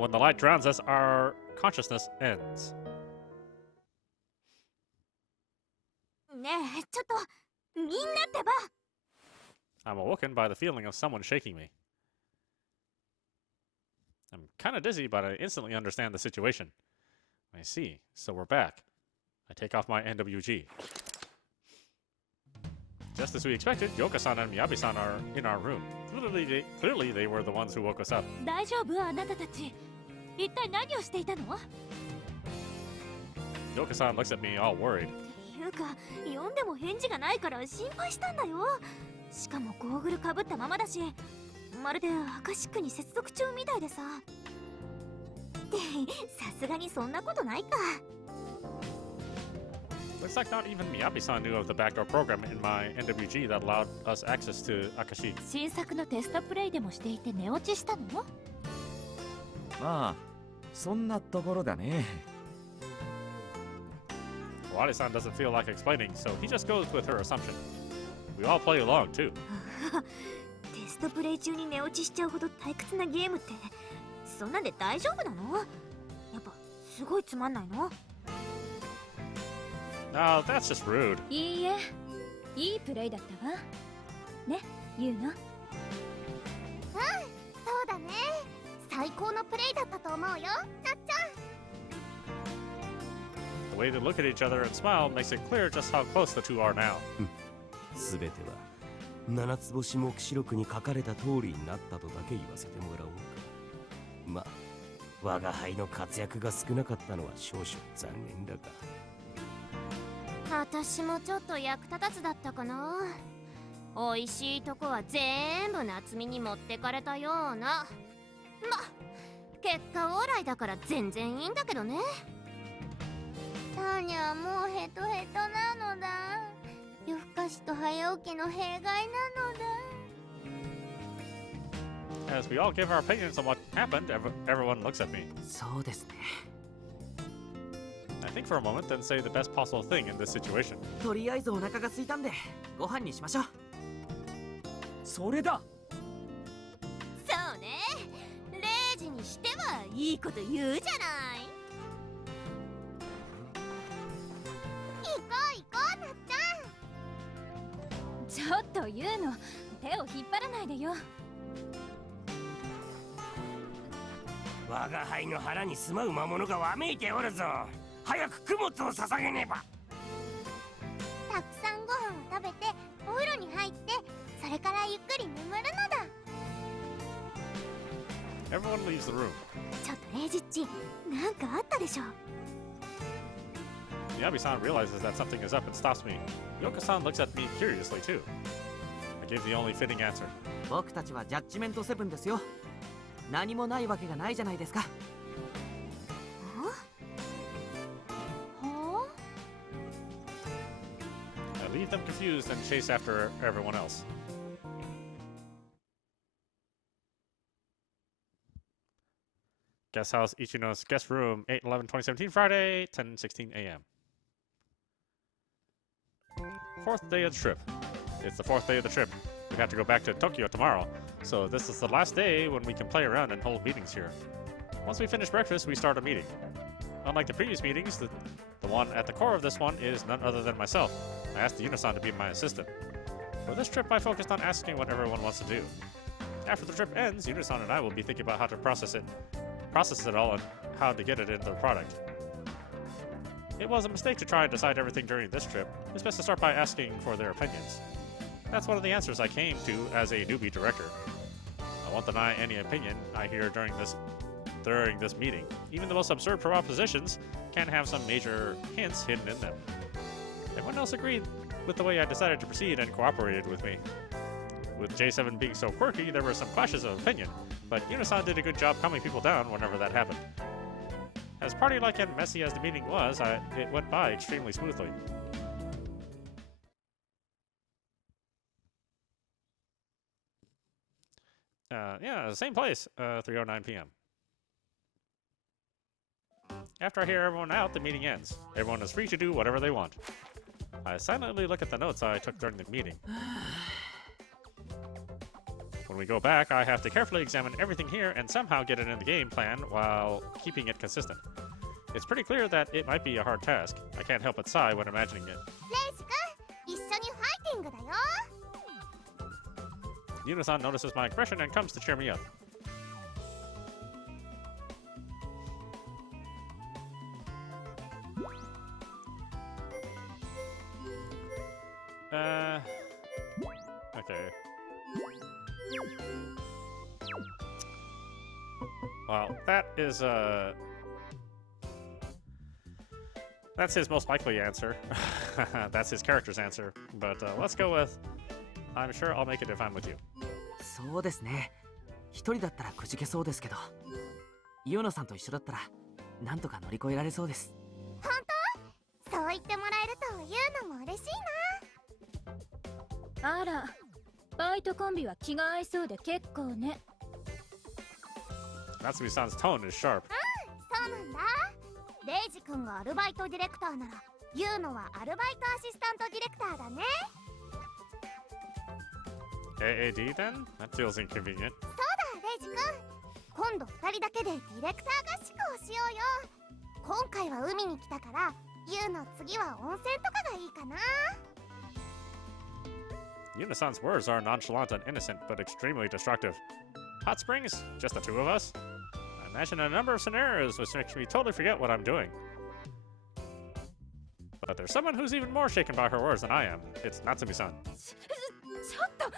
When the light drowns us, our consciousness ends. ねえ、ちょっと、みんなってば。 I'm awoken by the feeling of someone shaking me. I'm kind of dizzy, but I instantly understand the situation. I see, so we're back. I take off my NWG. Just as we expected, Yoka-san and Miyabi-san are in our room. Clearly they were the ones who woke us up. 大丈夫あなたたち。一体何をしていたの？ Yoka-san looks at me all worried. っていうか、呼んでも返事がないから心配したんだよ。しかもゴーグルかぶったままだし、まるでアカシックに接続中みたいでさ。ってさすがにそんなことないか。 Looks like not even Miyabi-san knew of the backdoor program in my NWG that allowed us access to Akashi. 新作のテストプレイでもしていて寝落ちしたの？まあ、そんなところだね。Wade-san doesn't feel like explaining, so he just goes with her assumption. We all play along too. テストプレイ中に寝落ちしちゃうほど退屈なゲームってそんなんで大丈夫なの？やっぱすごいつまんないの？ No, that's just rude. いいえ、いいプレイだったわ。ね、ユウの。うん、そうだね。最高のプレイだったと思うよ、なっちゃん。 The way they look at each other and smile makes it clear just how close the two are now. すべては七つ星目視録に書かれた通りになったとだけ言わせてもらおうか。まあ、我が輩の活躍が少なかったのは少々残念だが。 私もちょっと役立たずだったかな。美味しいとこは全部夏美に持ってかれたような。結果オーライだから全然いいんだけどね。ターニャはもうヘトヘトなのだ。夜更かしと早起きの弊害なのだ。 As we all give our opinions on what happened, everyone looks at me. そうですね。 I think for a moment, then say the best possible thing in this situation. とりあえずお腹が空いたんで、ご飯にしましょう。それだ。そうね。レイジにしてはいいこと言うじゃない。行こう行こう、なっちゃん。ちょっとユウの手を引っ張らないでよ。我が輩の腹に住まう魔物がわめいておるぞ。早く供物を捧げねば。たくさんご飯を食べてお風呂に入って、それからゆっくり眠るのだ。 Everyone leaves the room. ちょっとレイジッチ、なんかあったでしょ。 Miyabi-san realizes that something is up and stops me. Yoka-san looks at me curiously too. I give the only fitting answer. 僕たちはジャッジメント7ですよ。何もないわけがないじゃないですか。 I leave them confused and chase after everyone else. Guest house, Ichino's guest room, 8/11/2017, Friday, 10:16 a.m. Fourth day of the trip. It's the fourth day of the trip. We have to go back to Tokyo tomorrow, so this is the last day when we can play around and hold meetings here. Once we finish breakfast, we start a meeting. Unlike the previous meetings, the one at the core of this one is none other than myself. I asked the Unisan to be my assistant. For this trip, I focused on asking what everyone wants to do. After the trip ends, Unisan and I will be thinking about how to process it all and how to get it into the product. It was a mistake to try and decide everything during this trip. It's best to start by asking for their opinions. That's one of the answers I came to as a newbie director. I won't deny any opinion I hear during this meeting. Even the most absurd propositions can have some major hints hidden in them. Everyone else agreed with the way I decided to proceed and cooperated with me. With J7 being so quirky, there were some clashes of opinion, but Unisan did a good job calming people down whenever that happened. As party-like and messy as the meeting was, it went by extremely smoothly. Yeah, same place, 3:09 p.m. After I hear everyone out, the meeting ends. Everyone is free to do whatever they want. I silently look at the notes I took during the meeting. When we go back, I have to carefully examine everything here and somehow get it in the game plan while keeping it consistent. It's pretty clear that it might be a hard task. I can't help but sigh when imagining it. レイジ君、一緒にファイティングだよ。Yuno-san notices my expression and comes to cheer me up. Okay. Well, that is, that's his most likely answer. That's his character's answer. But let's go with, I'm sure I'll make it if I'm with you. そうですね。一人だったらくじけそうですけど、ユーノさんと一緒だったらなんとか乗り越えられそうです。本当？そう言ってもらえると言うのも嬉しいな。あら、バイトコンビは気が合いそうで結構ね。Natsumi-san's tone is sharp. そうなんだ。レイジ君がアルバイトディレクターなら、ユーノはアルバイトアシスタントディレクターだね。AAD then? That feels inconvenient. そうだ、レイジ君。今度2人だけでディレクター合宿をしようよ。今回は海に来たから、ユーノ次は温泉とかがいいかな。Yuno-san's words are nonchalant and innocent, but extremely destructive. Hot springs? Just the two of us? I imagine a number of scenarios which makes me totally forget what I'm doing. But there's someone who's even more shaken by her words than I am. It's Natsumi-san. ちょっと、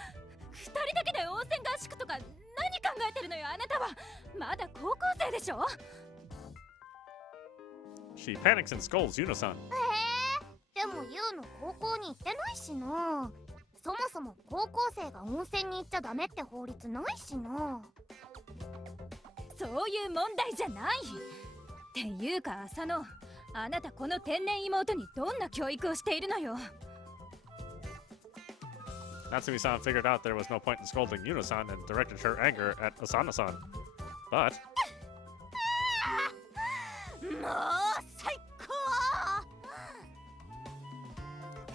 二人だけで温泉合宿とか何考えてるのよあなたは。まだ高校生でしょ。She panics and scolds Yuno-san. でもユーノ高校に行ってないしな。そもそも高校生が温泉に行っちゃダメって法律ないしな。そういう問題じゃない。っていうか浅野、あなたこの天然妹にどんな教育をしているのよ。Natsumi-san figured out there was no point in scolding Yuno-san and directed her anger at Asana-san. But もう最高。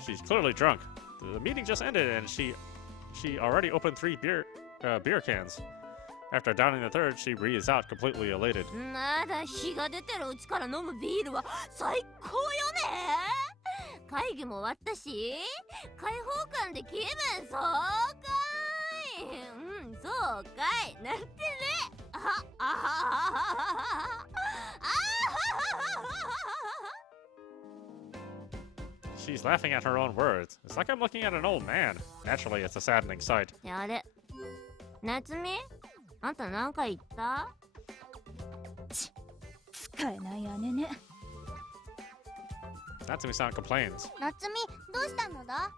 she's clearly drunk. The meeting just ended and she already opened 3 beer cans. After downing the third, she breathes out completely elated. まだ日が出てるうちから飲むビールは最高よね。会議も終わったし、開放感で気分爽快。うん、そうかい。なんてね。She's laughing at her own words. It's like I'm looking at an old man. Naturally, it's a saddening sight. あれ、夏美、あんたなんか言った？使えない姉ね。Natsumi-san complains. 夏美、どうしたのだ？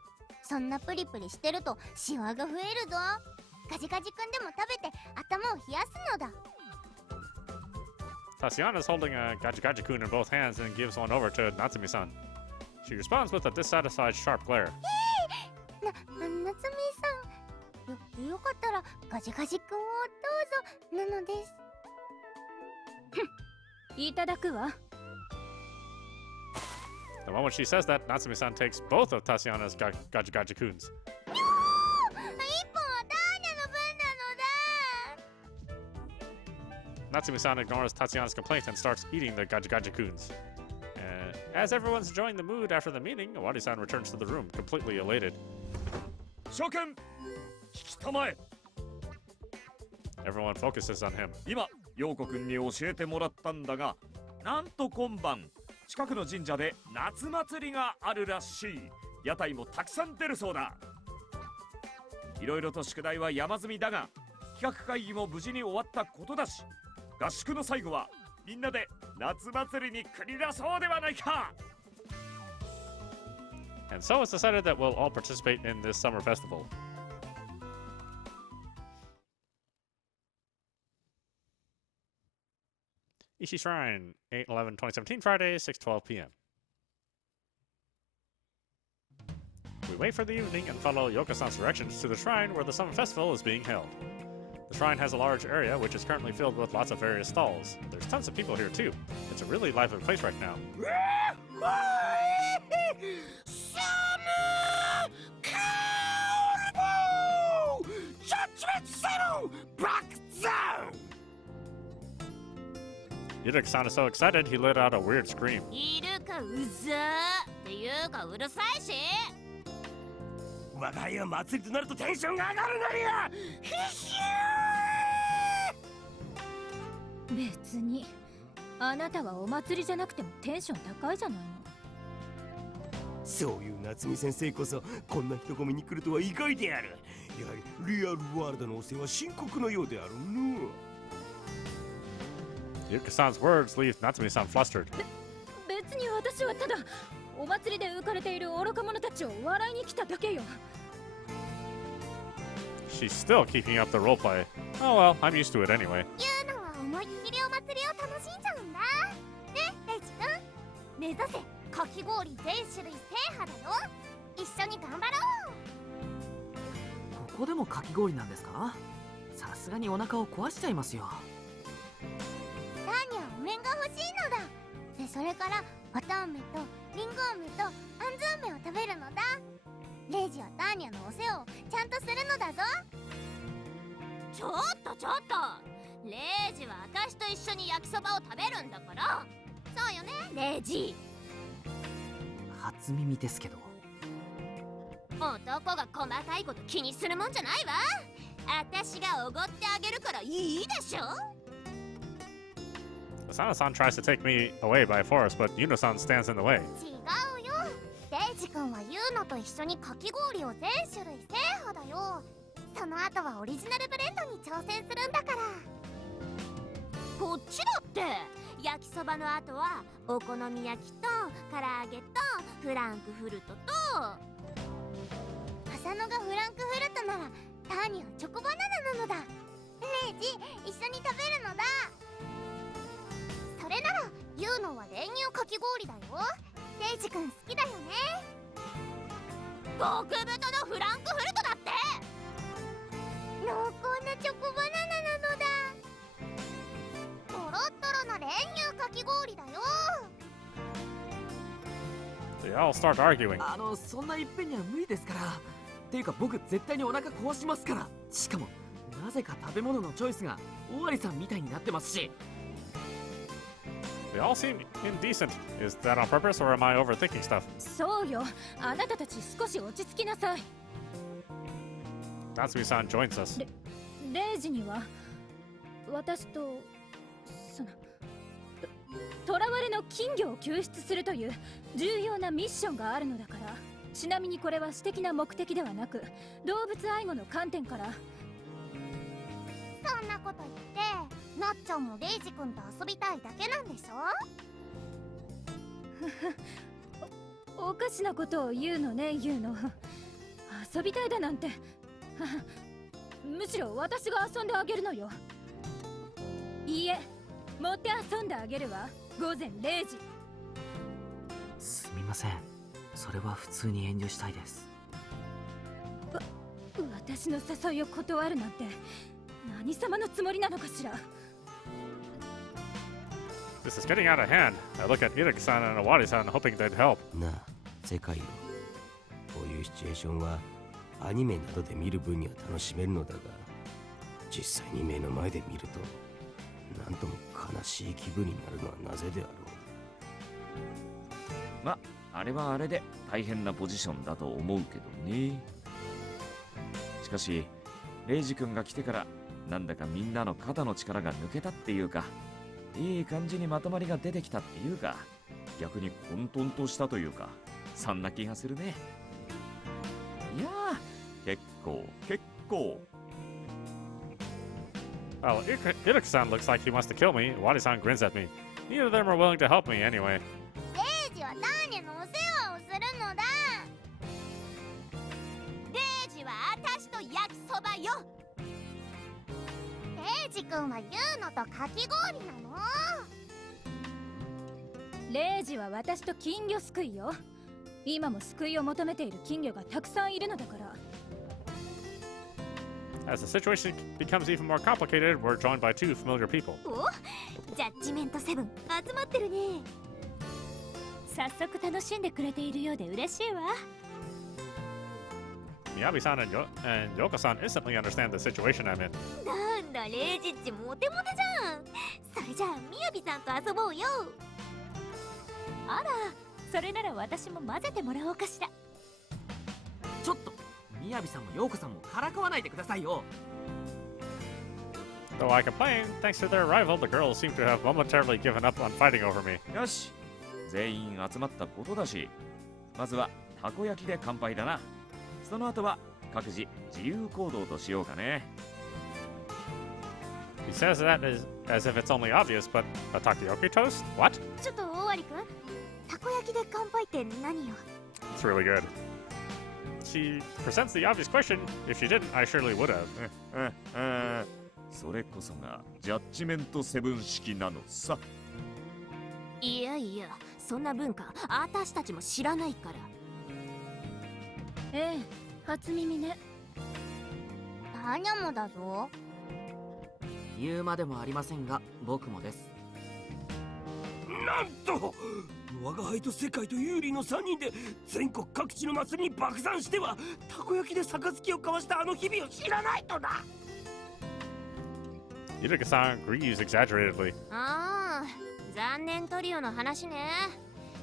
そんなプリプリしてるとシワが増えるぞ。ガジガジくんでも食べて頭を冷やすのだ。Tatiana's holding a gaji-gaji-kun in both hands and gives one over to Natsumi-san. She responds with a dissatisfied, sharp glare. 夏美さん、よかったらガジガジくんをどうぞなのです。いただくわ。The moment she says that, Natsumi-san takes both of Tatiana's gaji-gaji-kuns. 一本はターニャの分なのだ。Natsumi-san ignores Tatiana's complaint and starts eating the gaji-gaji-kuns. As everyone's enjoying the mood after the meeting, Owari-san returns to the room, completely elated. Shoken! 聞きたまえ! Everyone focuses on him. 今、陽子くんに教えてもらったんだが、なんと今晩、近くの神社で夏祭りがあるらしい。屋台もたくさん出るそうだ。いろいろと宿題は山積みだが、企画会議も無事に終わったことだし、合宿の最後はみんなで夏祭りに繰り出そうではないか。 And so it's decided that we'll all participate in this summer festival. Ishi Shrine, 8/11/2017, Friday, 6:12 p.m. We wait for the evening and follow Yoko-san's directions to the shrine where the summer festival is being held. The shrine has a large area which is currently filled with lots of various stalls. There's tons of people here too. It's a really lively place right now. Judgment settled! Yurik-san is so excited he let out a weird scream. いるかうざーっていうかうるさいし。我が輩は祭りとなるとテンションが上がるなりや。別にあなたはお祭りじゃなくてもテンション高いじゃないの。そういう夏美先生こそこんな人混みに来るとは意外である。やはりリアルワールドの汚染は深刻のようであるの。Yuki-san's words leave Natsumi-san flustered. 別に私はただお祭りで浮かれている愚か者たちを笑いに来ただけよ。She's still keeping up the roleplay. Oh well, I'm used to it anyway. ユーノは思いっきりお祭りを楽しんじゃうんだ。ね、レイジ君。目指せかき氷全種類制覇だよ。一緒に頑張ろう。ここでもかき氷なんですか？さすがにお腹を壊しちゃいますよ。ターニャはお面が欲しいのだ。で、それから綿あめとリンゴ飴とあんず飴を食べるのだ。レイジはターニャのお世話をちゃんとするのだぞ。ちょっとレイジは私と一緒に焼きそばを食べるんだから。そうよねレイジ。初耳ですけど。男が細かいこと気にするもんじゃないわ。私がおごってあげるからいいでしょ。Asano-san tries to take me away by force, but Yuno-san stands in the way. 違うよ。レイジ君はユーノと一緒にかき氷を全種類制覇だよ。その後はオリジナルブレンドに挑戦するんだから。こっちだって焼きそばの後はお好み焼きと唐揚げとフランクフルトと。浅野がフランクフルトならターニはチョコバナナなのだ。レイジ一緒に食べるのだ。それならユーノは練乳かき氷だよ。レイジ君好きだよね。極太のフランクフルトだって。濃厚なチョコバナナなのだ。トロットロの練乳かき氷だよ。They all start arguing. そんないっぺんには無理ですから。っていうか僕絶対にお腹壊しますから。しかもなぜか食べ物のチョイスがオワリさんみたいになってますし。They all seem indecent. Is that on purpose or am I overthinking stuff? そうよ、あなたたち少し落ち着きなさい。Natsumi-san joins us. レイジには私とその囚われの金魚を救出するという重要なミッションがあるのだから。ちなみにこれは私的な目的ではなく動物愛護の観点から。そんなこと言ってなっちゃんもレイジ君と遊びたいだけなんでしょ。おかしなことを言うのね、言うの。遊びたいだなんて。むしろ私が遊んであげるのよ。いいえ、持って遊んであげるわ。午前0時。すみません、それは普通に遠慮したいです。私の誘いを断るなんて何様のつもりなのかしら。This is getting out of hand. I look at Iraki-san and Awari-san hoping they'd help. なあ世界よ、こういうシチュエーションはアニメなどで見る分には楽しめるのだが、実際に目の前で見るとなんとも悲しい気分になるのはなぜであろう。ま、あれはあれで大変なポジションだと思うけどね。しかしレイジ君が来てからなんだかみんなの肩の力が抜けたっていうか、いい感じにまとまりが出てきたっていうか、逆に混沌としたというか、そんな気がするね。いやー、結構。Well, Iraki-san looks like he wants to kill me. Awari-san grins at me. Neither of them are willing to help me anyway. レイジはターニャのお世話をするのだ。レイジは私と焼きそばよ。レイジ君はユーノとかき氷なの。レイジは私と金魚すくいよ。今も救いを求めている金魚がたくさんいるのだから。As the situation becomes even more complicated, we're joined by two familiar people. お、ジャッジメント7集まってるね。早速楽しんでくれているようで嬉しいわ。Miyabi-san and Yoko-san instantly understand the situation I'm in. なんだレイジっちモテモテじゃん。それれじゃあみやびさんと遊ぼうよ。あら、それなら私も混ぜてもらおうかしら。ちょっとみやびさんもようこさんもからかわないでくださいよ。 Though I complain, thanks to their arrival, the girls seem to have momentarily given up on fighting over me. よし、全員集まったことだし、まずはたこ焼きで乾杯だな。その後は各自自由行動としようかね。He says that as if it's only obvious, but a takoyaki toast? What? ちょっとオワリくん、たこ焼きで乾杯って何よ。 It's really good. She presents the obvious question. If she didn't, I surely would have. それこそがジャッジメントセブン式なのさ。いやいや、そんな文化私たちも知らないから。ええ、初耳ね。タニャもだぞ。言うまでもありませんが僕もです。なんと我が輩と世界と有利の3人で全国各地の祭りに爆散してはたこ焼きで杯を交わしたあの日々を知らないとな。Yuruka-san agrees exaggeratedly. ああ、残念トリオの話ね。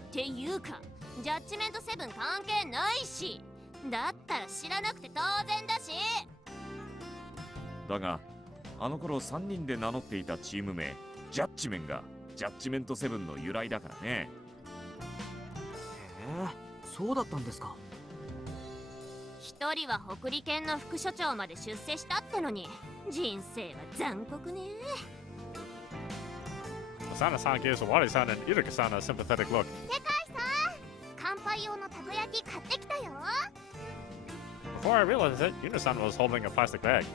っていうかジャッジメントセブン関係ないし、だったら知らなくて当然だし。だがあの頃3人で名乗っていたチーム名ジャッジメンがジャッジメントセブンの由来だからね。へえ、そうだったんですか。一人は北利県の副所長まで出世したってのに、人生は残酷ね。 Asana-san gives Owari-san and Yuruka-san a sympathetic look. 世界さん、乾杯用のたこ焼き買ってきたよ。 Before I realized it, Yuna-san was holding a plastic bag.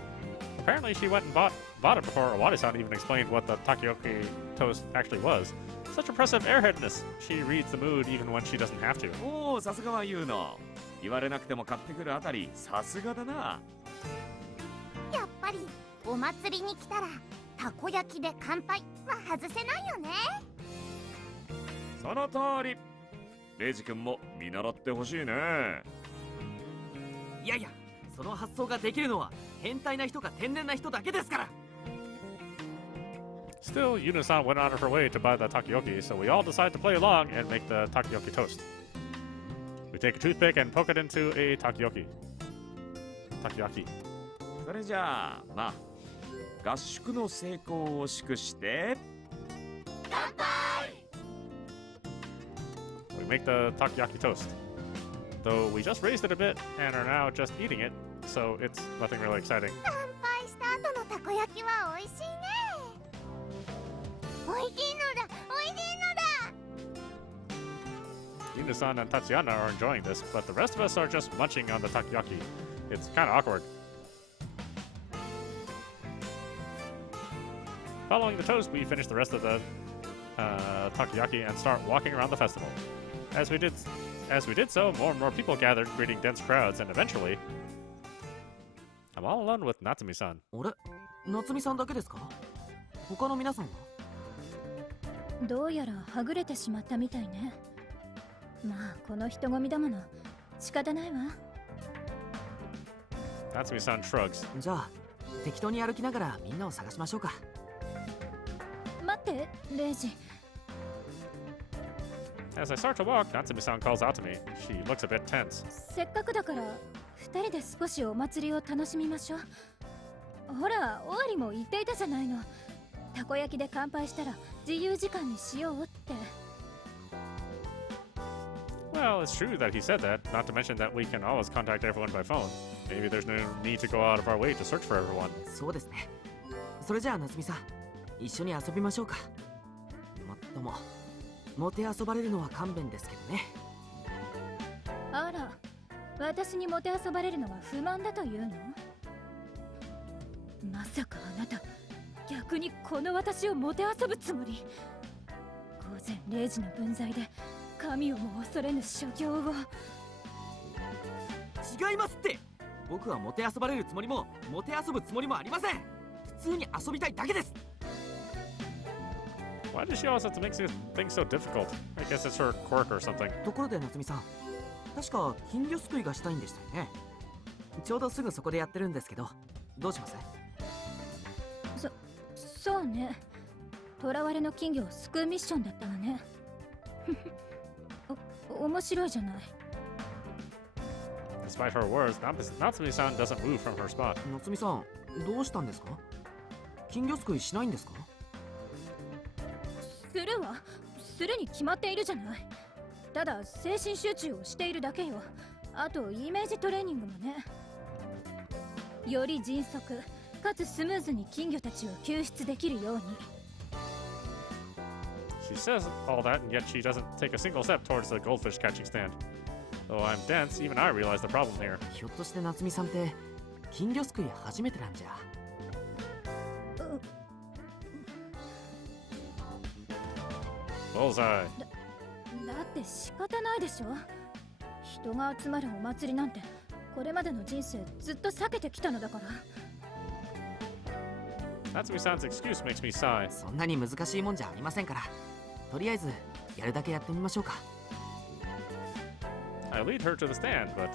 Apparently, she went and bought it before Owari-san even explained what the takoyaki toast actually was. Such impressive airheadedness. She reads the mood even when she doesn't have to. おお、さすがは言うの。言われなくても買ってくるあたりさすがだな。やっぱりお祭りに来たらたこ焼きで乾杯は外せないよね。その通り。レイジ君も見習ってほしいね。いやいや、その発想ができるのは変態な人か天然な人だけですから。 Still, Yuna-san went out of her way to buy the takoyaki, so we all decide to play along and make the takoyaki toast. We take a toothpick and poke it into a takoyaki. Takoyaki. それじゃあまあ合宿の成功を祝して乾杯。 We make the takoyaki toast. Though we just raised it a bit and are now just eating it, so it's nothing really exciting. 乾杯した後のたこ焼きは美味しいね。美味しいのだ、美味しいのだ。 Yuna-san and Tatsuyana are enjoying this, but the rest of us are just munching on the takoyaki. It's kind of awkward. Following the toast, we finish the rest of the takoyaki and start walking around the festival. As we did so, more and more people gathered, greeting dense crowds, and eventually, I'm all alone with Natsumi-san. あれ、夏美さんだけですか？他の皆さんは？どうやらはぐれてしまったみたいね。まあこの人混みだもの、仕方ないわ。 Natsumi-san shrugs. じゃあ適当に歩きながらみんなを探しましょうか。待って、レイジ。 As I start to walk, Natsumi-san calls out to me. She looks a bit tense. せっかくだから2人で少しお祭りを楽しみましょう。ほら、オワリも言っていたじゃないの。たこ焼きで乾杯したら自由時間にしようって。 Well, it's true that he said that, not to mention that we can always contact everyone by phone. Maybe there's no need to go out of our way to search for everyone. そうですね。それじゃあ夏美さん、一緒に遊びましょうか。もっとももてあそばれるのは勘弁ですけどね。あら、私にもてあそばれるのは不満だというの？まさかあなた逆にこの私をもてあそぶつもり？午前0時の分際で神をも恐れぬ所業を。違いますって。僕はもてあそばれるつもりももてあそぶつもりもありません。普通に遊びたいだけです。 Why does she always have to make things so difficult? I guess it's her quirk or something. ところで夏美さん、確か金魚すくいがしたいんでしたよね。ちょうどすぐそこでやってるんですけど、どうします？そうね。囚われの金魚を救うミッションだったわね。面白いじゃない。Despite her words, Natsumi-san doesn't move from her spot. 夏美さん、どうしたんですか？金魚すくいしないんですか？するわ。するに決まっているじゃない。ただ精神集中をしているだけよ。あとイメージトレーニングもね。より迅速かつスムーズに金魚たちを救出できるように。She says all that, and yet she doesn't take a single step towards the goldfish catching stand. Though I'm dense, even I realize the problem here. ひょっとして夏美さんって金魚すくい初めてなんじゃ。Bullseye. だって仕方ないでしょ。人が集まるお祭りなんてこれまでの人生ずっと避けてきたのだから。Natsumi-san's excuse makes me sigh. そんなに難しいもんじゃありませんから、とりあえずやるだけやってみましょうか。I lead her to the stand, but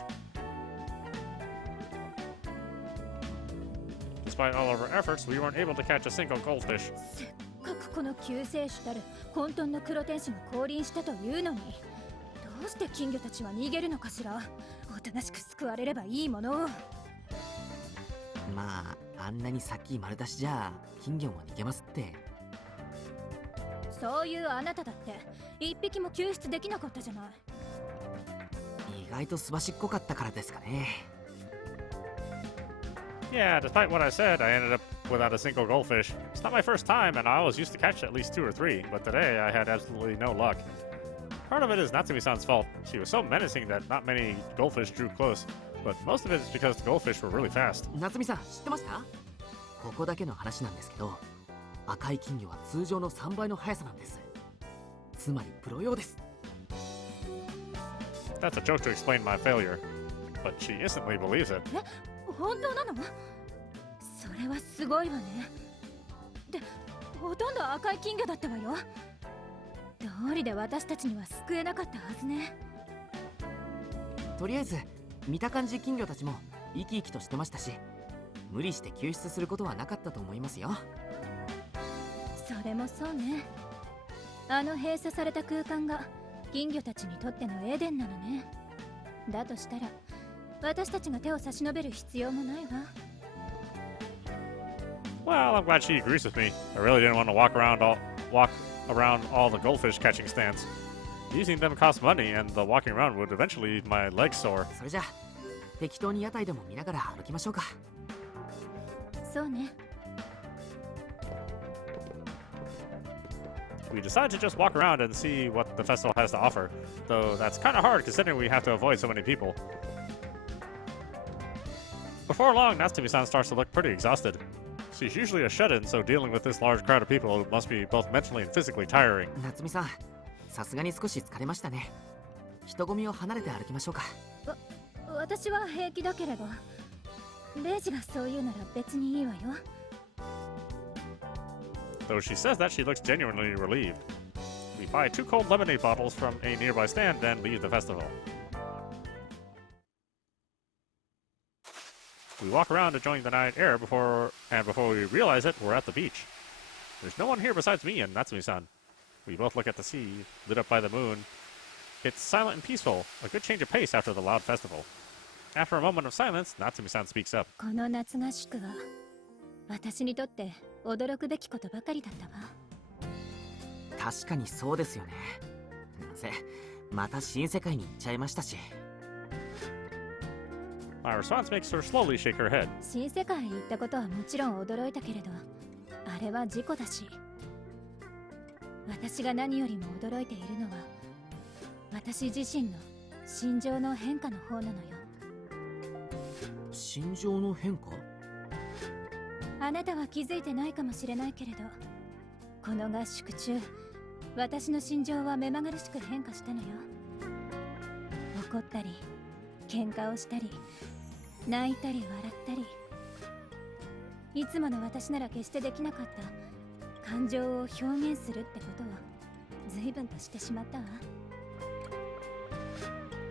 despite all of our efforts, we weren't able to catch a single goldfish. せっかくこの救世主たる混沌の黒天使が降臨したというのに、どうして金魚たちは逃げるのかしら。おとなしく救われればいいものを。まあ、あんなにさっき丸出しじゃ金魚も逃げますって。そういうあなただって一匹も救出できなかったじゃない。意外とすばしっこかったからですかね。Yeah, despite what I said, I ended up without a single goldfish. It's not my first time, and I always used to catch at least 2 or 3, but today I had absolutely no luck. Part of it is Natsumi-san's fault. She was so menacing that not many goldfish drew close, but most of it is because the goldfish were really fast. 夏美さん、知ってました？ここだけの話なんですけど、赤い金魚は通常の3倍の速さなんです。つまりプロ用です。That's a joke to explain my failure, but she instantly believes it. え、本当なの？それはすごいわね。で、ほとんど赤い金魚だったわよ。道理で私たちには救えなかったはずね。とりあえず見た感じ金魚たちも生き生きとしてましたし、無理して救出することはなかったと思いますよ。それもそうね。あの閉鎖された空間が金魚たちにとってのエデンなのね。だとしたら私たちが手を差し伸べる必要もないわ。Well, I'm glad she agrees with me. I really didn't want to walk around all the goldfish catching stands. Using them costs money, and the walking around would eventually leave my legs sore. それじゃあ適当に屋台でも見ながら歩きましょうか。そうね。We decide to just walk around and see what the festival has to offer, though that's kind of hard considering we have to avoid so many people. Before long, Natsumi-san starts to look pretty exhausted. She's usually a shut-in, so dealing with this large crowd of people must be both mentally and physically tiring. 夏美さん、さすがに少し疲れましたね。人混みを離れて歩きましょうか。私は平気だけれど、レイジがそう言うなら別にいいわよ。Though she says that, she looks genuinely relieved. We buy 2 cold lemonade bottles from a nearby stand, then leave the festival. We walk around enjoying the night air before we realize it, we're at the beach. There's no one here besides me and Natsumi-san. We both look at the sea, lit up by the moon. It's silent and peaceful, a good change of pace after the loud festival. After a moment of silence, Natsumi-san speaks up. この夏合宿は私にとって驚くべきことばかりだったわ。確かにそうですよね。なぜまた新世界に行っちゃいましたし。My response makes her slowly shake her head. 新世界へ行ったことはもちろん驚いたけれど、あれは事故だし、私が何よりも驚いているのは私自身の心情の変化の方なのよ。心情の変化？あなたは気づいてないかもしれないけれど、この合宿中私の心情は目まぐるしく変化したのよ。怒ったり喧嘩をしたり泣いたり笑ったり、いつもの私なら決してできなかった感情を表現するってことを随分としてしまったわ。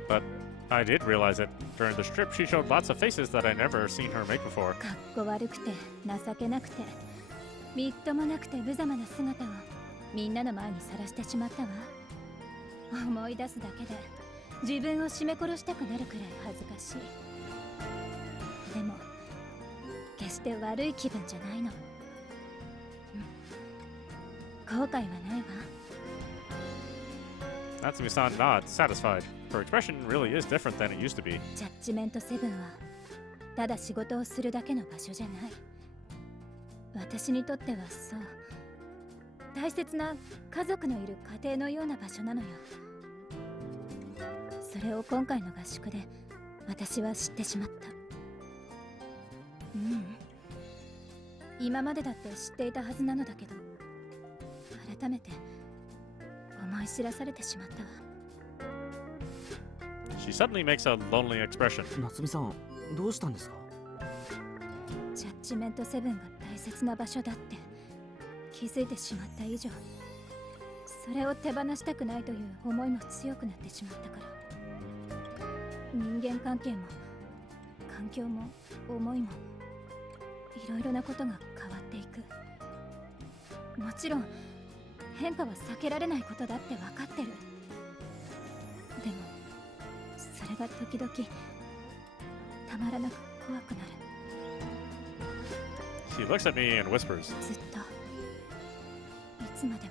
But I did realize it. During the strip, she showed lots of faces that I never seen her make before. かっこ悪くて情けなくてみっともなくて無様な姿をみんなの前にさらしてしまったわ。思い出すだけで自分を絞め殺したくなるくらい恥ずかしい。でも決して悪い気分じゃないの。後悔はないわ。 Natsumi-san nods, satisfied. Her expression really is different than it used to be. ジャッジメントセブンはただ仕事をするだけの場所じゃない。私にとってはそう大切な家族のいる家庭のような場所なのよ。それを今回の合宿で私は知ってしまった。今までだって知っていたはずなのだけど改めて思い知らされてしまったわ。 She suddenly makes a lonely expression. 夏美さん、どうしたんですか？ジャッジメントセブンが大切な場所だって気づいてしまった以上、それを手放したくないという思いも強くなってしまったから。人間関係も環境も思いもいろいろなことが変わっていく。もちろん変化は避けられないことだって分かってる。でもそれが時々たまらなく怖くなる。 She looks at me and whispers. ずっといつまでも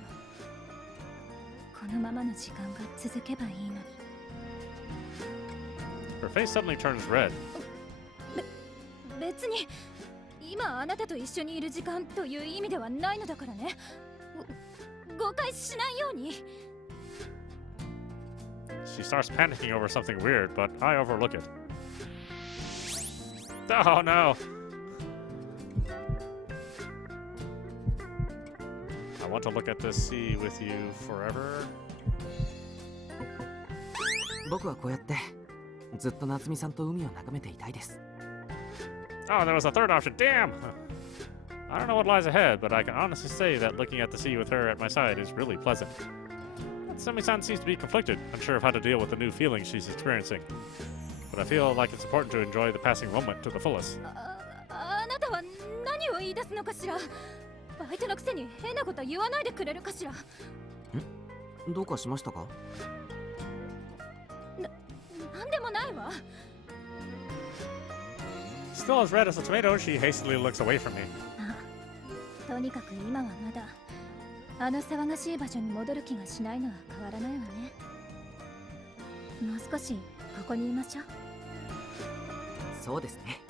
このままの時間が続けばいいのに。 Her face suddenly turns red. 別に今あなたと一緒にいる時間という意味ではないのだからね。誤解しないように。 She starts panicking over something weird, but I overlook it. Oh no! I want to look at this sea with you forever. 僕はこうやってずっと夏美さんと海を眺めていたいです。 Oh, there was a third option. Damn! I don't know what lies ahead, but I can honestly say that looking at the sea with her at my side is really pleasant. Natsumi-san seems to be conflicted, unsure of how to deal with the new feelings she's experiencing. But I feel like it's important to enjoy the passing moment to the fullest. あなたは何を言い出すのかしら。バイトのくせに変なこと言わないでくれるかしら。どうかしましたか？なんでもないわ。 Still as red as a tomato, she hastily looks away from me. とにかく今はまだあの騒がしい場所に戻る気がしないのは変わらないわね。もう少しここにいましょう。そうですね。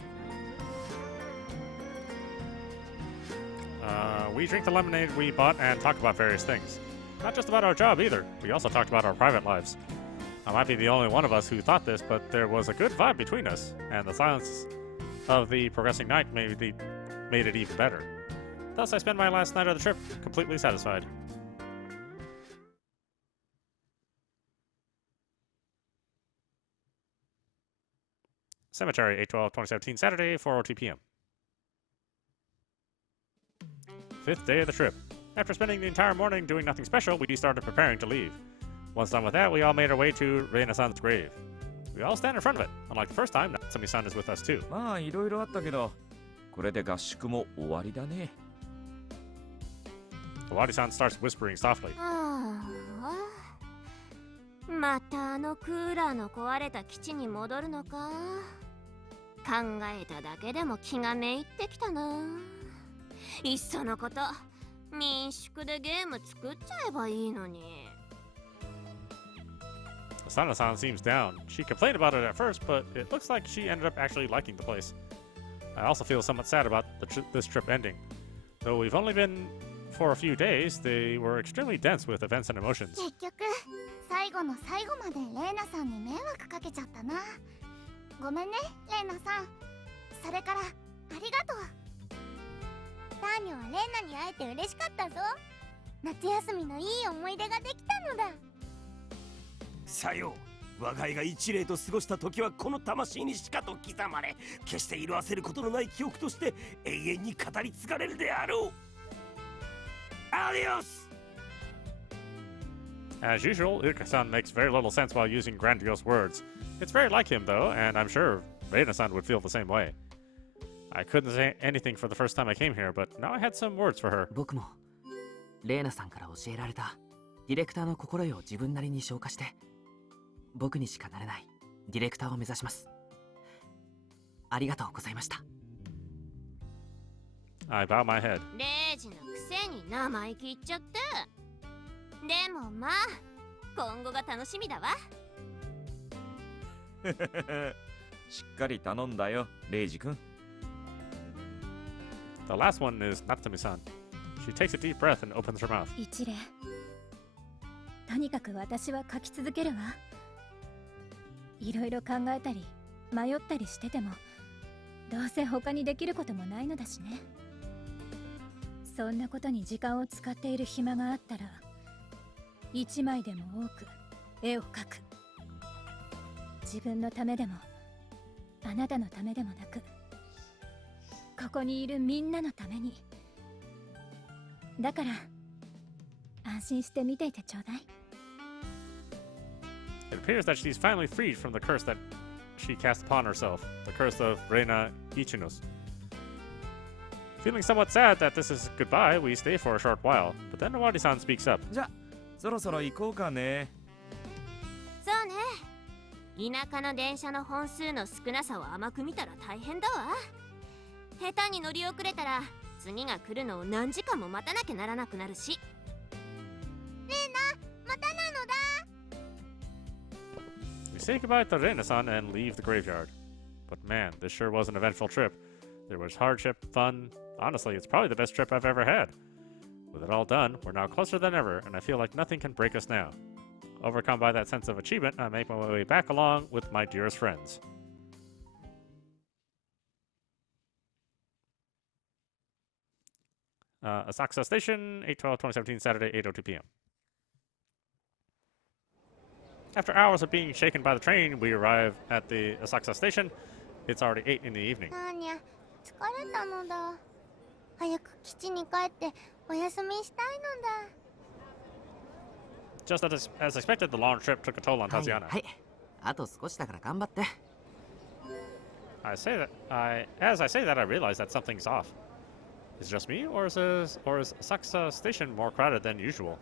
We drink the lemonade we bought and talk about various things. Not just about our job either. We also talked about our private lives. I might be the only one of us who thought this, but there was a good vibe between us, and the silence of the progressing night made it even better. Thus, I spent my last night of the trip completely satisfied. Cemetery, 8/12/2017, Saturday, 4:02 p.m. Fifth day of the trip. After spending the entire morning doing nothing special, we started preparing to leave. Once done with that, we all made our way to Reina-san's grave. We all stand in front of it. Unlike the first time, Natsumi-san is with us too. まあいろいろあったけど、これで合宿も終わりだね。Owari-san starts whispering softly. またあのクーラーの壊れた基地に戻るのか。考えただけでも気がめいってきたな。いっそのこと民宿でゲーム作っちゃえばいいのに。Asana-san seems down. She complained about it at first, but it looks like she ended up actually liking the place. I also feel somewhat sad about this trip ending. Though we've only been for a few days, they were extremely dense with events and emotions. 結局最後の最後までレイナさんに迷惑かけちゃったな。ごめんねレイナさん。それからありがとう。ターニョはレイナに会えて嬉しかったぞ。夏休みのいい思い出ができたのだ。さよう、我が輩が一例と過ごした時はこの魂にしかと刻まれ、決して色あせることのない記憶として永遠に語り継がれるであろう。アディオス。 As usual, Uka-san makes very little sense while using grandiose words. It's very like him, though, and I'm sure Reina-san would feel the same way. I couldn't say anything for the first time I came here, but now I had some words for her. 僕もレーナさんから教えられたディレクターの心得を自分なりに消化して、僕にしかなれないディレクターを目指します。ありがとうございました。I bow my head. レイジのくせに生意気言っちゃって。でもまあ今後が楽しみだわ。しっかり頼んだよ、レイジ君。The last one is Natsumi-san. She takes a deep breath and opens her mouth. 一例、とにかく私は書き続けるわ。いろいろ考えたり迷ったりしてても、どうせ他にできることもないのだしね。そんなことに時間を使っている暇があったら、一枚でも多く絵を描く。自分のためでもあなたのためでもなく、ここにいるみんなのために。だから安心して見ていてちょうだい。It appears that she's finally freed from the curse that she cast upon herself, the curse of Reina Ichinos. Feeling somewhat sad that this is goodbye, we stay for a short while, but then Owari-san speaks up. じゃあそろそろ行こうかね。そうね。田舎の電車の本数の少なさを甘く見たら大変だわ。下手に乗り遅れたら次が来るのを何時間も待たなきゃならなくなるし。レイナ、またなのだ。We say goodbye to Reina-san and leave the graveyard. But man, this sure was an eventful trip. There was hardship, fun. Honestly, it's probably the best trip I've ever had. With it all done, we're now closer than ever, and I feel like nothing can break us now. Overcome by that sense of achievement, I make my way back along with my dearest friends. Asakusa Station, 8/12/2017, Saturday, 8:02 p.m. After hours of being shaken by the train, we arrive at the Asakusa Station. It's already 8 in the evening. なーにゃ、疲れたのだ。早く基地に帰ってお休みしたいのだ。Just as expected, the long trip took a toll on はい Tatiana. はい、あと少しだから頑張って。As I say that, I realize that something's off. Is it just me, or is Asakusa Station more crowded than usual?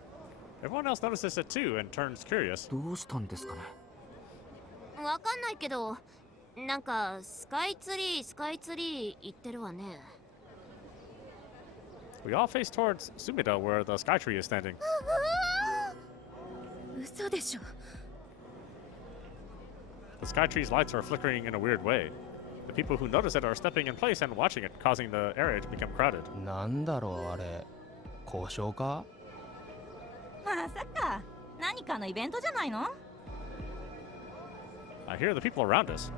Everyone else notices it too and turns curious. どうしたんですかね。わかんないけど、なんかスカイツリー言ってるわね。We all face towards Sumida, where the sky tree is standing. 嘘でしょ。 The sky tree's lights are flickering in a weird way. The people who notice it are stepping in place and watching it, causing the area to become crowded. なんだろうあれ、交渉か？まさか何かのイベントじゃないの？ I hear the people around us.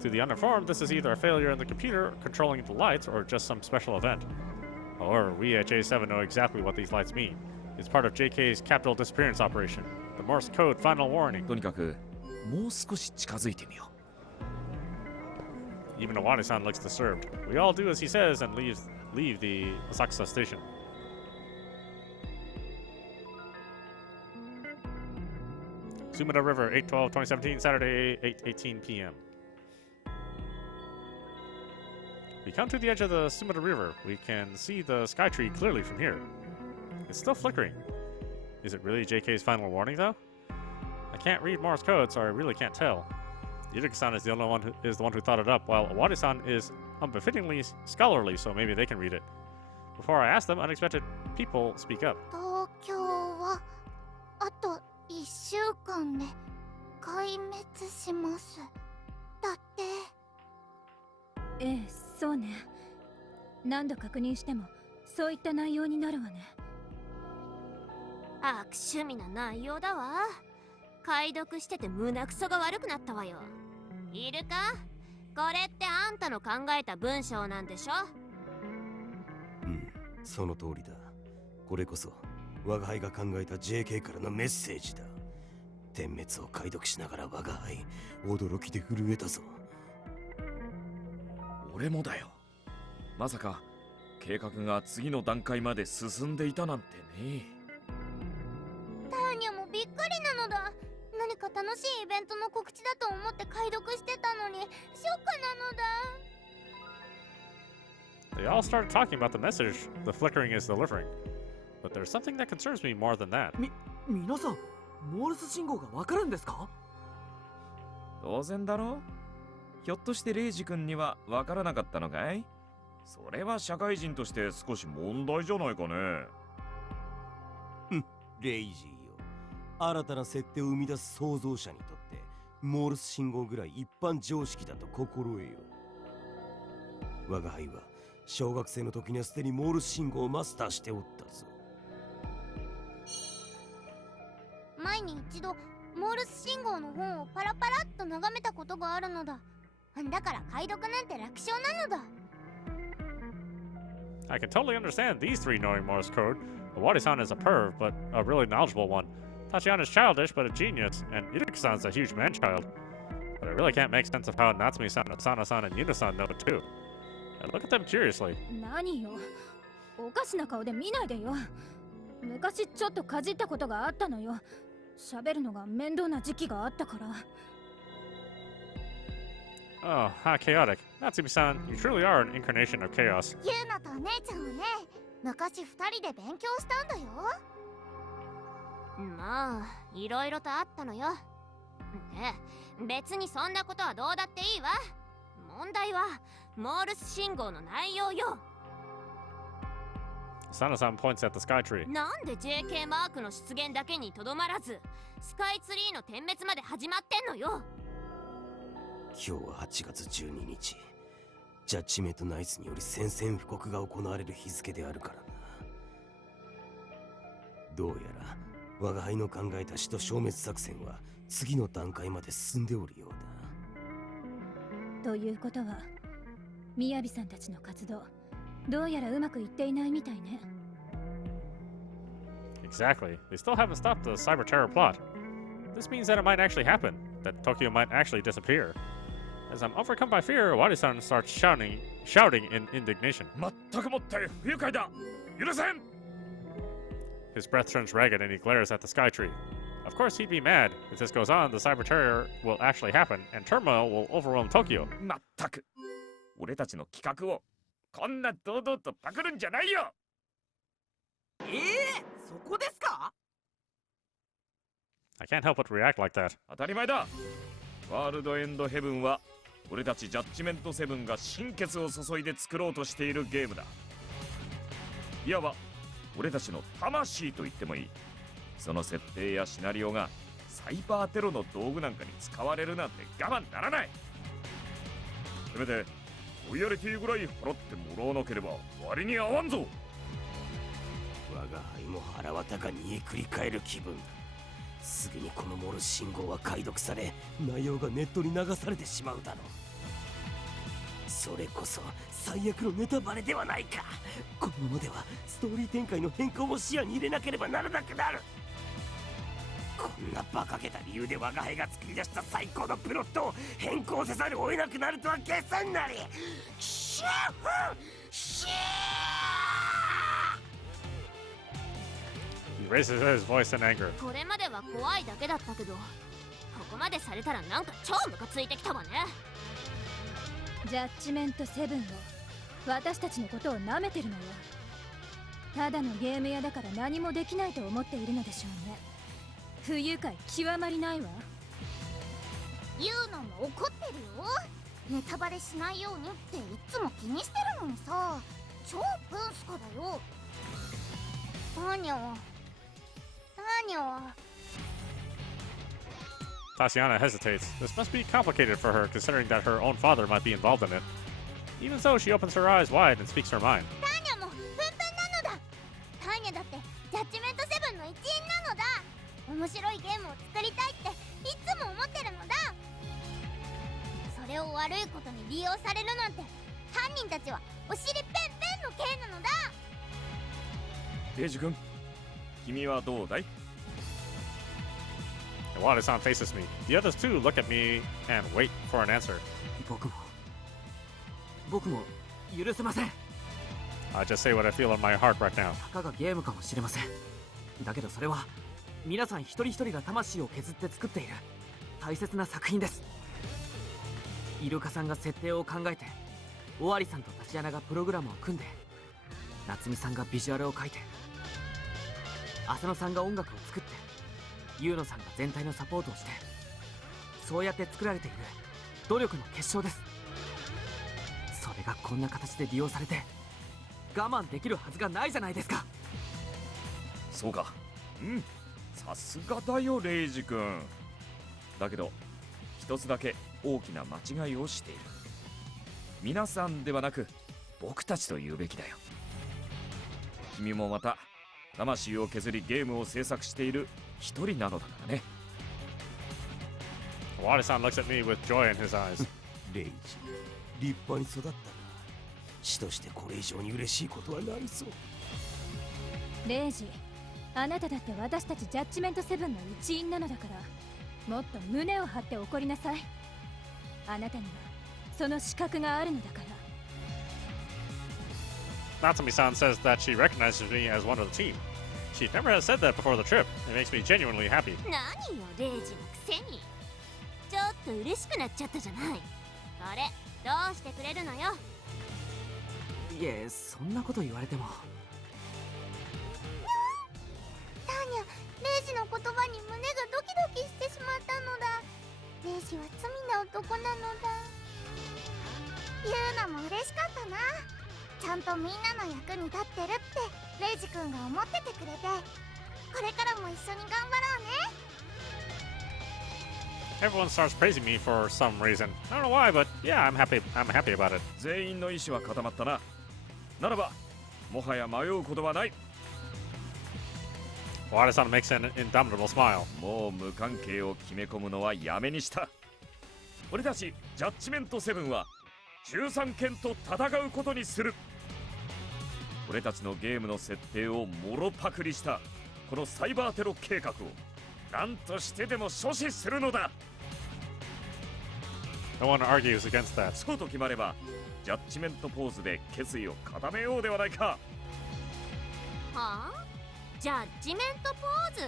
To the uninformed, this is either a failure in the computer controlling the lights or just some special event. However, we at J7 know exactly what these lights mean. It's part of JK's capital disappearance operation. The Morse code final warning. とにかくもう少し近づいてみよ Even Owari-san looks disturbed. We all do as he says and leave the Asakusa station. Sumida River, 8/12/2017, Saturday, 8:18 p.m. We come to the edge of the Sumida River. We can see the sky tree clearly from here. It's still flickering. Is it really JK's final warning, though? I can't read Morse code, so I really can't tell. Yurika-san is the one who thought it up, while Owari-san is unbefittingly scholarly, so maybe they can read it. Before I ask them, unexpected people speak up. 東京はあと1週間で壊滅します。だって。ええ、そうね。何度確認してもそういった内容になるわね。悪趣味な内容だわ。解読してて胸くそが悪くなったわよ。いるか？これってあんたの考えた文章なんでしょ？うん、その通りだ。これこそ我が輩が考えた JK からのメッセージだ。点滅を解読しながら我が輩驚きで震えたぞ。俺もだよ。まさか計画が次の段階まで進んでいたなんてね。ターニャもびっくりなのだ。何か楽しいイベントの告知だと思って解読してたのにショックなのだ。They all started talking about the message the flickering is delivering. But there's something that concerns me more than that. 皆さん、モールス信号がわかるんですか？当然だろ。ひょっとしてレイジ君にはわからなかったのかい？それは社会人として少し問題じゃないかね。レイジーよ。新たな設定を生み出す創造者にとってモールス信号ぐらい一般常識だと心得よ。我が輩は小学生の時にはすでにモールス信号をマスターしておったぞ。前に一度モールス信号の本をパラパラっと眺めたことがあるのだ。だから解読なんて楽勝なのだ。I can totally understand these three knowing Morse code. Awari-san is a perv, but a really knowledgeable one. Tachiyana is childish, but a genius, and Iruka-san's a huge man-child. But I really can't make sense of how Natsumi-san, Asana-san, and Yuna-san know it too. I look at them curiously. 何よ、おかしな顔で見ないでよ。昔ちょっとかじったことがあったのよ。喋るのが面倒な時期があったから。Oh, how chaotic. Natsumi-san, you truly are an incarnation of chaos. ユーナとお姉ちゃんはね、昔2人で勉強したんだよ。まあ、いろいろとあったのよ。別にそんなことはどうだっていいわ。問題はモールス信号の内容よ。Asana-san points at the sky tree. なんで JK マークの出現だけにとどまらず、スカイツリーの点滅まで始まってんのよ。今日は8月12日。ジャッジメントナイツにより宣戦布告が行われる日付であるからな。どうやら我が輩の考えた使徒消滅作戦は次の段階まで進んでおるようだ。ということは、みやびさんたちの活動、どうやらうまくいっていないみたいね。Exactly. They still haven't stopped the cyber terror plot. This means that it might actually happen, that Tokyo might actually disappear. As I'm overcome by fear, Wadi-san starts shouting in indignation. 全くもって不愉快だ。許せん。 His breath turns ragged and he glares at the sky tree. Of course, he'd be mad. If this goes on, the cyber terror will actually happen, and turmoil will overwhelm Tokyo. まったく。俺たちの企画をこんな堂々とパクるんじゃないよ。そこですか？ I can't help but react like that. 当たり前だ。ワールドエンドヘブンは俺たちジャッジメントセブンが心血を注いで作ろうとしているゲームだ。いわば俺たちの魂と言ってもいい。その設定やシナリオがサイバーテロの道具なんかに使われるなんて我慢ならない。せめてロイヤリティぐらい払ってもらわなければ割に合わんぞ。我が輩も腹渡が煮えくり返る気分だ。すぐにこのモールス信号は解読され、内容がネットに流されてしまうだろう。それこそ最悪のネタバレではないか。このままではストーリー展開の変更も視野に入れなければならなくなる。こんな馬鹿げた理由で我が輩が作り出した最高のプロットを変更せざるを得なくなるとは下船なり。シャーフシャー。 He raises his voice in anger. これまでは怖いだけだったけど、ここまでされたらなんか超ムカついてきたわね。ジャッジメントセブンは私たちのことを舐めてるのよ。ただのゲーム屋だから何もできないと思っているのでしょうね。不愉快極まりないわ。ユーナも怒ってるよ。ネタバレしないようにっていつも気にしてるのにさ、超プンスカだよ。タニャはTatiana hesitates. This must be complicated for her, considering that her own father might be involved in it. Even so, she opens her eyes wide and speaks her mind. タニャもプンプンなのだ。タニャだってジャッジメントセブンの一員なのだ。面白いゲームを作りたいっていつも思ってるのだ。それを悪いことに利用されるなんて、犯人たちはお尻ペンペンの刑なのだ。レイジ君、君はどうだい？ Wada-san faces me. The others too look at me and wait for an answer. 僕も許せません。 I just say what I feel in my heart right now. たかがゲームかもしれません。だけどそれは皆さん一人一人が魂を削って作っている大切な作品です。イルカさんが設定を考えて尾張さんとタチアナがプログラムを組んで、夏美さんがビジュアルを描いて、浅野さんが音楽を作って、優乃さんが全体のサポートをして、そうやって作られている努力の結晶です。それがこんな形で利用されて我慢できるはずがないじゃないですか。そうか。うん、さすがだよレイジ君。だけど一つだけ大きな間違いをしている。皆さんではなく僕たちと言うべきだよ。君もまた魂を削りゲームを制作している一人なのだからね。Wadi-san looks at me with joy in his eyes. レイジ、立派に育ったな。死としてこれ以上に嬉しいことはないぞ。レイジ、あなただって私たちジャッジメント7の一員なのだから、もっと胸を張って怒りなさい。あなたにはその資格があるのだから。Natsumi-san says that she recognizes me as one of the team. She never has said that before the trip. It makes me genuinely happy. 何よレイジのくせに。ちょっと嬉しくなっちゃったじゃない。これどうしてくれるのよ。いえ、そんなこと言われても。ターニャ、レイジの言葉に胸がドキドキしてしまったのだ。レイジは罪な男なのだ。言うのも嬉しかったな。ちゃんとみんなの役に立ってるってレイジ君が思っててくれて、これからも一緒に頑張ろうね。Everyone starts praising me for some reason. I don't know why, but yeah, I'm happy about it. 全員の意志は固まったな。ならばもはや迷うことはない。Wadi-san makes an indomitable smile. もう無関係を決め込むのはやめにした。俺たちジャッジメント7は13件と戦うことにする。俺たちのゲームの設定をもろパクリしたこのサイバーテロ計画を何としてでも阻止するのだ。No one argues against that. そうと決まればジャッジメントポーズで決意を固めようではないか。はあ？ジャッジメントポーズ？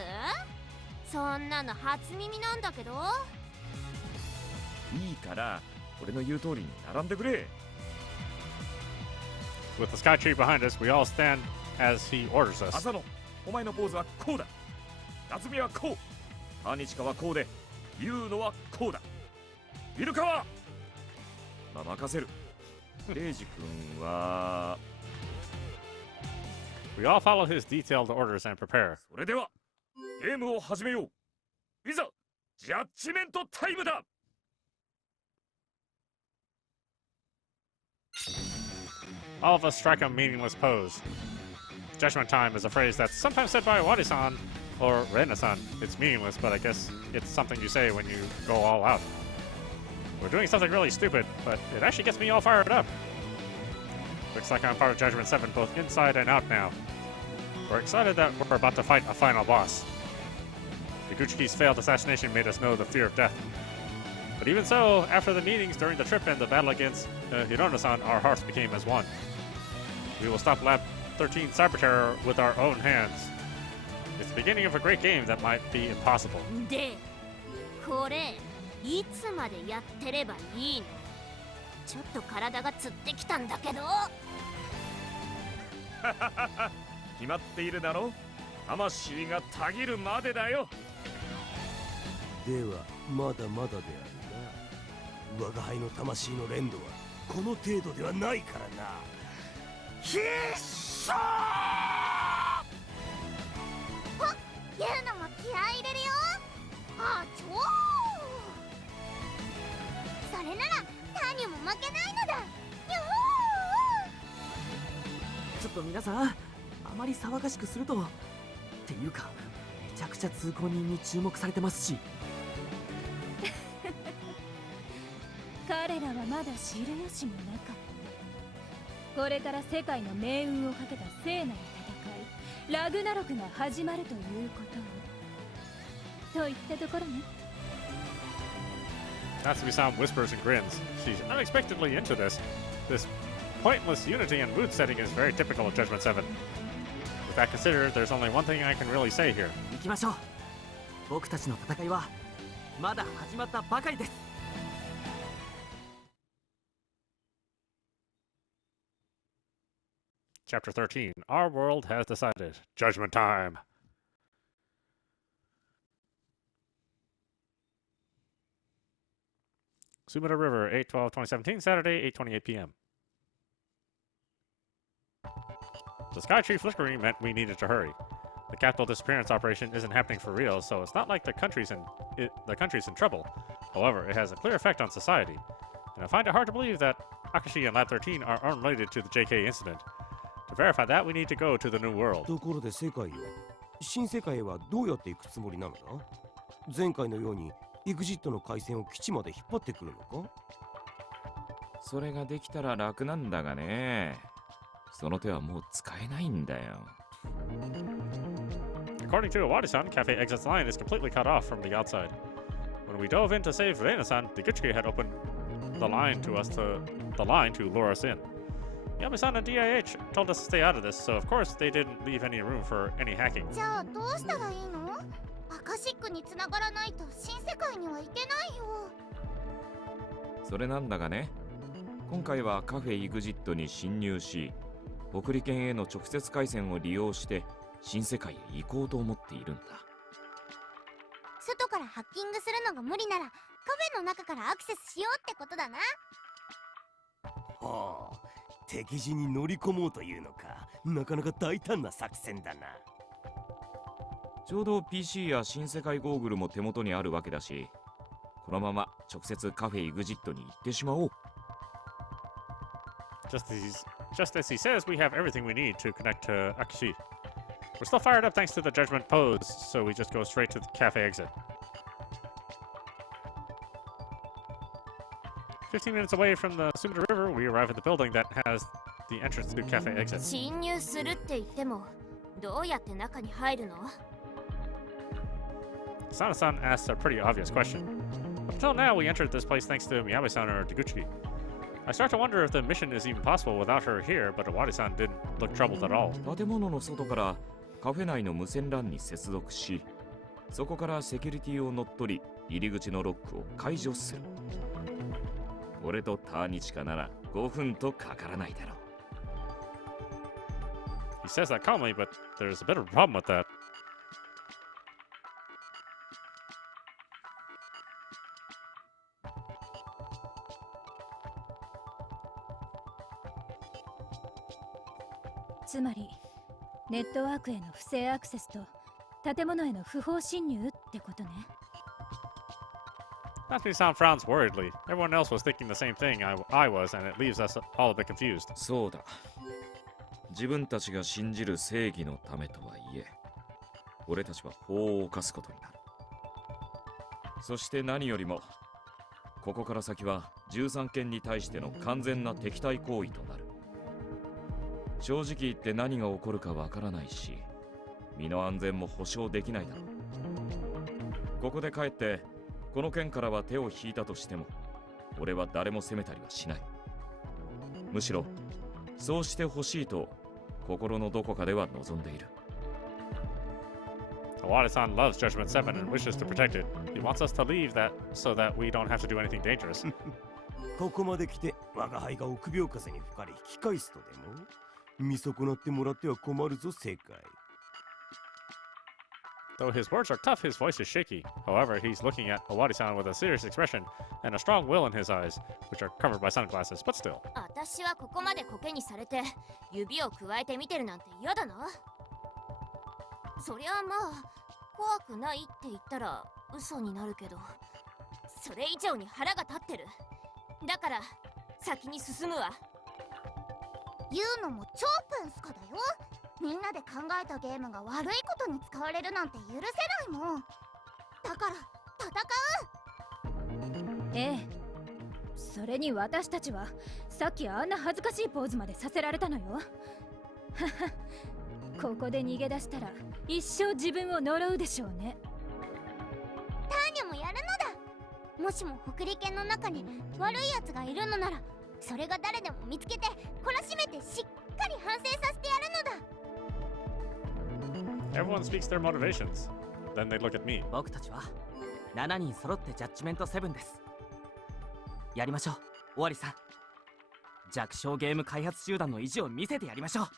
そんなの初耳なんだけど。いいから俺の言う通りに並んでくれ。With the sky tree behind us, we all stand as he orders us. 浅野、お前のポーズはこうだ。夏美はこう。タニチカはこうで、ユウノはこうだ。イルカはまあ任せる。レイジ君はWe all follow his detailed orders and prepare. それではゲームを始めよう。いざジャッジメントタイムだ。All of us strike a meaningless pose. Judgment time is a phrase that's sometimes said by Wadi-san or Reina-san. It's meaningless, but I guess it's something you say when you go all out. We're doing something really stupid, but it actually gets me all fired up. Looks like I'm part of Judgment 7 both inside and out now. We're excited that we're about to fight a final boss. Iguchi's failed assassination made us know the fear of death. But even so, after the meetings during the trip and the battle against Hirono-san, our hearts became as one. We will stop Lab 13 Cyber Terror with our own hands. It's the beginning of a great game that might be impossible. で、これいつまでやってればいいの？ちょっと体がつってきたんだけど。決まっているだろ。魂がたぎるまでだよ。ではまだまだであるな。我が輩の魂の連動はこの程度ではないからな。必勝！お、ユウノも気合い入れるよ。あ、ちょー。それならターニュも負けないのだ。よー。ちょっと皆さん、あまり騒がしくするとっていうか、めちゃくちゃ通行人に注目されてますし。彼らはまだ知る由もなかった。これから世界の命運をかけた聖なる戦い、ラグナロクが始まるということを。といったところね。Natsumi-san whispers and grins. She's unexpectedly into this. This pointless unity and mood setting is very typical of Judgment 7. With that considered, there's only one thing I can really say here. 行きましょう。僕たちの戦いはまだ始まったばかりです。Chapter 13. Our world has decided. Judgment time. Sumida River, 8/12/2017, Saturday, 8:28 p.m. The sky tree flickering meant we needed to hurry. The capital disappearance operation isn't happening for real, so it's not like the country's in trouble. However, it has a clear effect on society, and I find it hard to believe that Akashi and Lab 13 are unrelated to the JK incident. To verify that, we need to go to the new world. ところで世界よ。新世界へはどうやって行くつもりなのだ？前回のようにエグジットの回線を基地まで引っ張ってくるのか？それができたら楽なんだがね。その手はもう使えないんだよ。According to Awadi-san, Cafe Exit's line is completely cut off from the outside. When we dove in to save Reina-san, Deguchi had opened the line to lure us in. Yami-san and DIH told us to stay out of this, so of course they didn't leave any room for any hacking. じゃあどうしたらいいの？アカシックに繋がらないと新世界には行けないよ。それなんだがね。今回はカフェイグジットに侵入し、北利圏への直接回線を利用して新世界へ行こうと思っているんだ。外からハッキングするのが無理ならカフェの中からアクセスしようってことだな。はあ、敵陣に乗り込もうというのか。なかなか大胆な作戦だな。ちょうど PC や新世界ゴーグルも手元にあるわけだし、このまま直接カフェイグジットに行ってしまおう。Just as he says, we have everything we need to connect to Akashi. We're still fired up thanks to the Judgment pose, so we just go straight to the cafe exit. 15 minutes away from the Sumida River, we arrive at the building that has the entrance to cafe exit. 侵入するって言っても、どうやって中に入るの？ Sana-san asks a pretty obvious question. Up until now, we entered this place thanks to Miyabi-san or Deguchi. I start to wonder if the mission is even possible without her here, but Awadi-san didn't look troubled at all. 建物の外からカフェ内の無線 LAN に接続し、そこからセキュリティを乗っ取り、入り口のロックを解除する。俺とターニチカなら5分とかからないだろう。 He says that calmly, but there's a bit of a problem with that.つまりネットワークへの不正アクセスと建物への不法侵入ってことね。Natsume-san frowns worriedly. Everyone else was thinking the same thing I was, and it leaves us all a bit confused. そうだ。自分たちが信じる正義のためとはいえ、俺たちは法を犯すことになる。そして何よりも、ここから先は13件に対しての完全な敵対行為となる。正直言って何が起こるかわからないし、身の安全も保証できないだろう。ここで帰ってこの件からは手を引いたとしても、俺は誰も責めたりはしない。むしろそうしてほしいと心のどこかでは望んでいる。Awadi-san loves Judgment 7 and wishes to protect it. He wants us to leave that so that we don't have to do anything dangerous. ここまで来て我が輩が臆病風に吹かれ引き返すとでも見損なってもらっては困るぞ世界。 Though his words are tough, his voice is shaky. However, he's looking at Awadi-san with a serious expression and a strong will in his eyes, which are covered by sunglasses, but still. 私はここまでコケにされて指をくわえて見てるなんて嫌だな。そりゃあまあ怖くないって言ったら嘘になるけど、それ以上に腹が立ってる。だから先に進むわ。言うのも超プンスカだよ。みんなで考えたゲームが悪いことに使われるなんて許せないもん。だから戦う。ええ、それに私たちはさっきあんな恥ずかしいポーズまでさせられたのよ。はは、ここで逃げ出したら一生自分を呪うでしょうね。ターニャもやるのだ。もしも北利圏の中に悪いやつがいるのなら、それが誰でも見つけて懲らしめてしっかり反省させてやるのだ。 Everyone speaks their motivations. Then they look at me. 僕たちは7人揃ってジャッジメント7です。やりましょう、終わりさん。弱小ゲーム開発集団の意地を見せてやりましょう。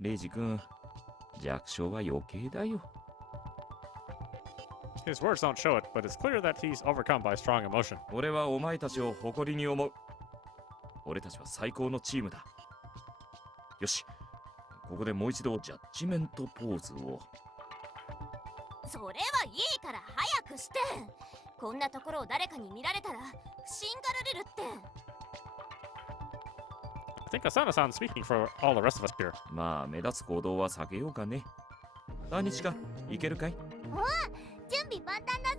レイジ君、弱小は余計だよ。His words don't show it, but it's clear that he's overcome by strong emotion. 俺はお前たちを誇りに思う。俺たちは最高のチームだ。よし、ここでもう一度ジャッジメントポーズを。それはいいから早くして。こんなところを誰かに見られたら不審がられるって。I think Asana-san speaking for all the rest of us here. まあ目立つ行動は避けようかね。何日かいけるかい？おお、準備万端だぞ。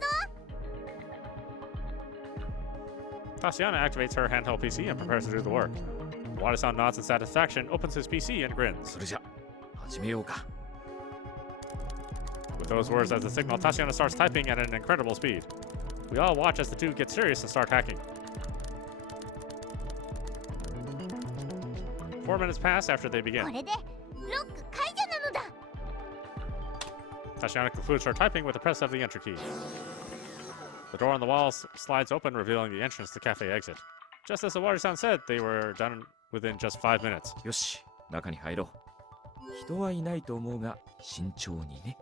Tatiana activates her handheld PC and prepares to do the work. Wada-san nods in satisfaction, opens his PC, and grins. それじゃ始めようか。With those words as the signal, Tatiana starts typing at an incredible speed. We all watch as the two get serious and start hacking. 4 minutes pass after they こ begin. れでロック解除なのだ。 Tatiana concludes her typing with the press of the enter key. The door on the wall slides open, revealing the entrance to cafe exit. Just as Owari-san said, they were done within just 5 minutes. よし、中に入ろう。人はいないと思うが慎重にね。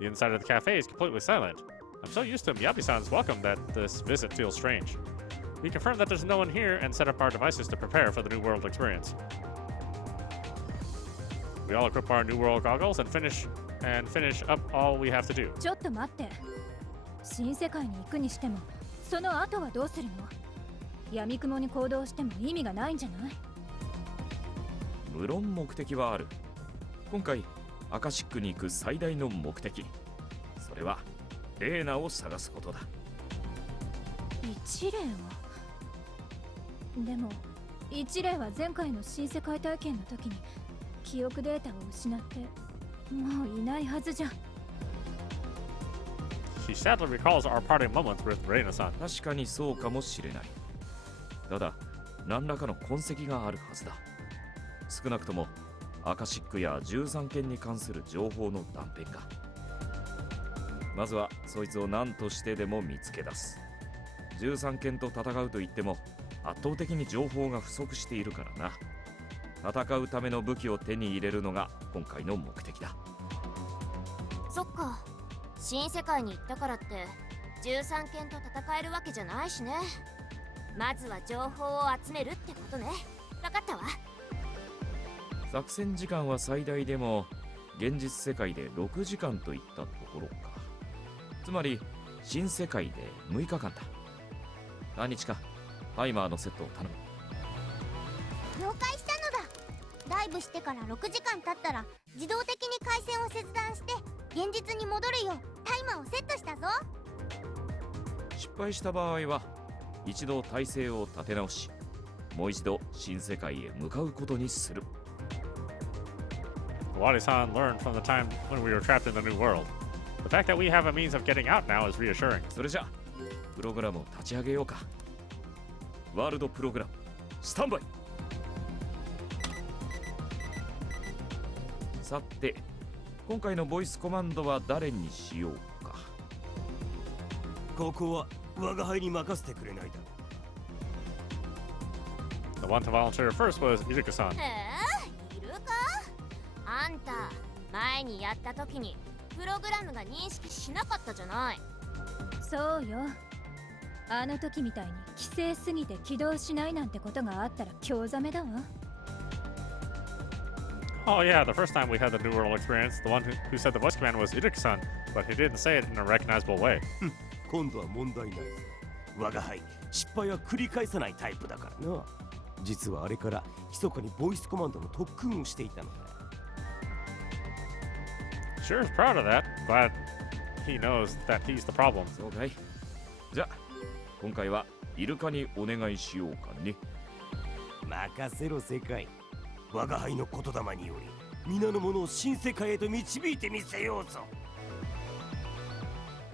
The inside of the cafe is completely silent. I'm so used to Miyabi-san's welcome that this visit feels strange. We confirm that there's no one here and set up our devices to prepare for the New World experience. We all equip our New World goggles and finish up all we have to do. ちょっと待って。新世界に行くにしても、その後はどうするの？闇雲に行動しても意味がないんじゃない？無論目的はある。今回アカシックに行く最大の目的、それはレーナを探すことだ。一例はでも一例は前回の新世界体験の時に記憶データを失ってもういないはずじゃ。 She sadly recalls our parting moments with Reina-san. 確かにそうかもしれない。ただ何らかの痕跡があるはずだ。少なくともアカシックや13件に関する情報の断片が。まずはそいつを何としてでも見つけ出す。13件と戦うと言っても圧倒的に情報が不足しているからな。戦うための武器を手に入れるのが今回の目的だ。そっか、新世界に行ったからって13件と戦えるわけじゃないしね。まずは情報を集めるってことね。分かったわ。作戦時間は最大でも現実世界で6時間といったところか。つまり新世界で6日間だ。何日かタイマーのセットを頼む。了解したのだ。ダイブしてから6時間経ったら自動的に回線を切断して現実に戻るようタイマーをセットしたぞ。失敗した場合は一度体制を立て直し、もう一度新世界へ向かうことにする。Wadi-san learned from the time when we were trapped in the New World. The fact that we have a means of getting out now is reassuring. それじゃプログラムを立ち上げようか。ワールドプログラムスタンバイ。さて今回のボイスコマンドは誰にしようか。ここは我が輩に任せてくれないだ。 The one to volunteer first was Iruka-san. いるか？あんた前にやった時にプログラムが認識しなかったじゃない。そうよ。あの時みたいに規制すぎて起動しないなんてことがあったら興ざめだわ。Oh yeah, the first time we had the New World experience, the one who said the voice command was Iruka-san, but he didn't say it in a recognizable way. 今度は問題ないぞ。我が輩失敗は繰り返さないタイプだからな。実はあれから密かにボイスコマンドの特訓をしていたのだ。 Sure is proud of that. Glad he knows that he's the problem. そうかい。じゃあ今回はイルカにお願いしようかね。任せろ世界。我が輩の言霊により皆の者を新世界へと導いてみせようぞ。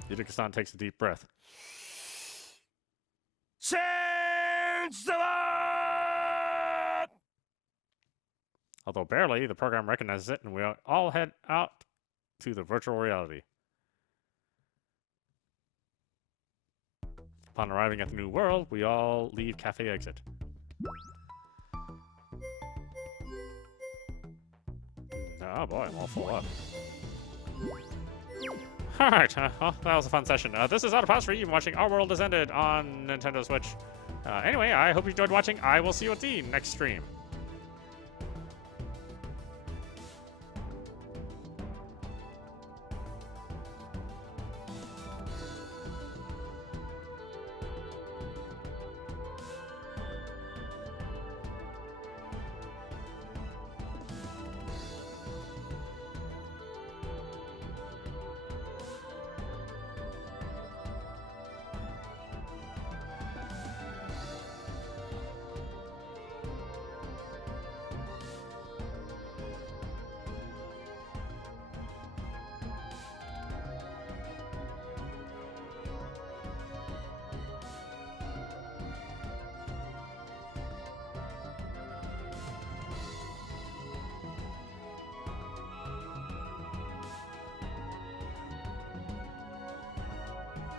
Iruka-san takes a deep breath. Change the world! Although barely, the program recognizes it, and we all head out to the virtual reality. Upon arriving at the new world, we all leave cafe exit. Oh boy, I'm all full up. Alright, well, that was a fun session. This is audap. You've been watching Our World Has Ended on Nintendo Switch. Anyway, I hope you enjoyed watching. I will see you at the next stream.